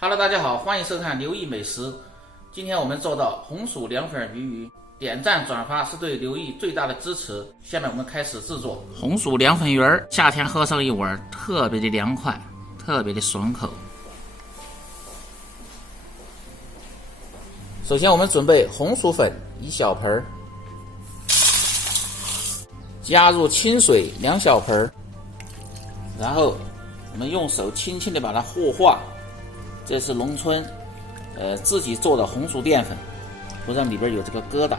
Hello， 大家好，欢迎收看刘毅美食。今天我们做到红薯凉粉鱼鱼，点赞转发是对刘毅最大的支持。下面我们开始制作红薯凉粉鱼儿，夏天喝上一碗，特别的凉快，特别的爽口。首先我们准备红薯粉1小盆，加入清水2小盆，然后我们用手轻轻的把它和化。这是农村自己做的红薯淀粉，不让里边有这个疙瘩。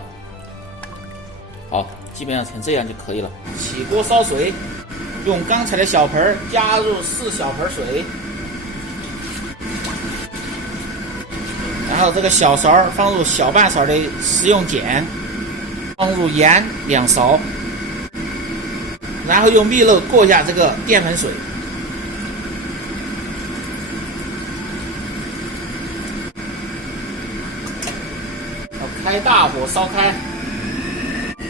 好，基本上成这样就可以了。起锅烧水，用刚才的小盆加入4小盆水，然后这个小勺放入小半勺的食用碱，放入盐2勺，然后用蜜漏过一下这个淀粉水。开大火烧开，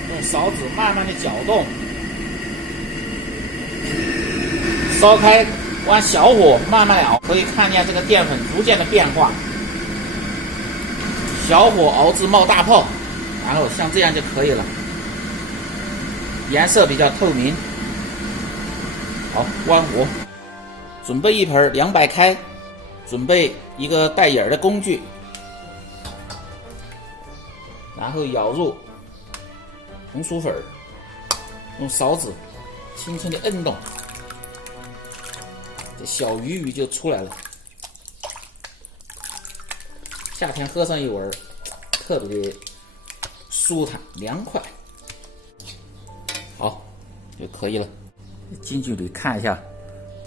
用勺子慢慢的搅动，烧开往小火慢慢熬，可以看见这个淀粉逐渐的变化，小火熬至冒大泡，然后像这样就可以了，颜色比较透明。好，关火，准备一盆凉白开，准备一个带眼的工具，然后舀入红薯粉，用勺子轻轻的摁动，这小鱼鱼就出来了。夏天喝上一碗，特别的舒坦凉快。好，就可以了。近距离看一下，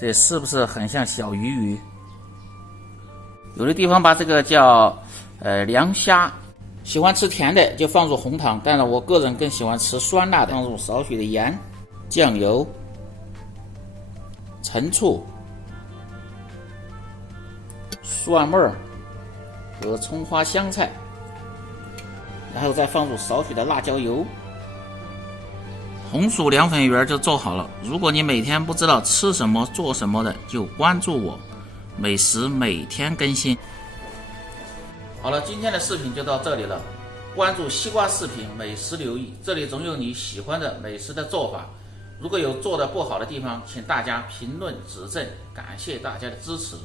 这是不是很像小鱼鱼？有的地方把这个叫凉虾。喜欢吃甜的就放入红糖，但是我个人更喜欢吃酸辣的，放入少许的盐、酱油、陈醋、蒜末和葱花香菜，然后再放入少许的辣椒油。红薯凉粉鱼就做好了。如果你每天不知道吃什么做什么的，就关注我，美食每天更新。好了，今天的视频就到这里了。关注西瓜视频美食刘毅，这里总有你喜欢的美食的做法。如果有做的不好的地方，请大家评论指正，感谢大家的支持。